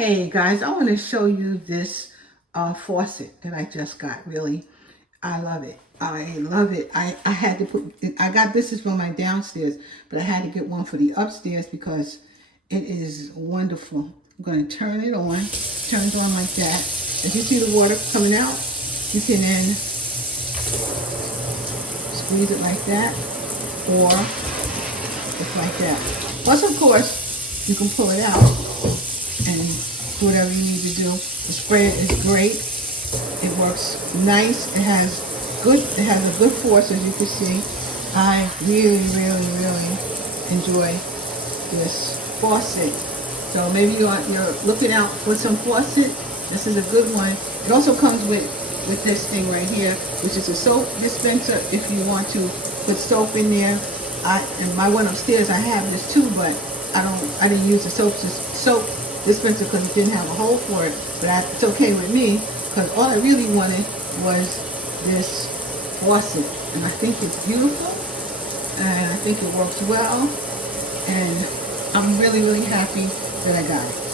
Hey guys, I want to show you this faucet that I just got. Really, I love it. I love it. I had to put, I got this is for my downstairs, but I had to get one for the upstairs because it is wonderful. I'm going to turn it on. Turns on like that. As you see the water coming out, you can then squeeze it like that, or just like that. Plus, of course, you can pull it out and do whatever you need to do. The spray is great. It works nice. It has a good force, as you can see. I really enjoy this faucet. So maybe you're looking out for some faucet. This is a good one. It also comes with this thing right here, which is a soap dispenser if you want to put soap in there. And my one upstairs, I have this too, but I didn't use the soap dispenser because it didn't have a hole for it. But it's okay with me because all I really wanted was this faucet, and I think it's beautiful, and I think it works well, and I'm really happy that I got it.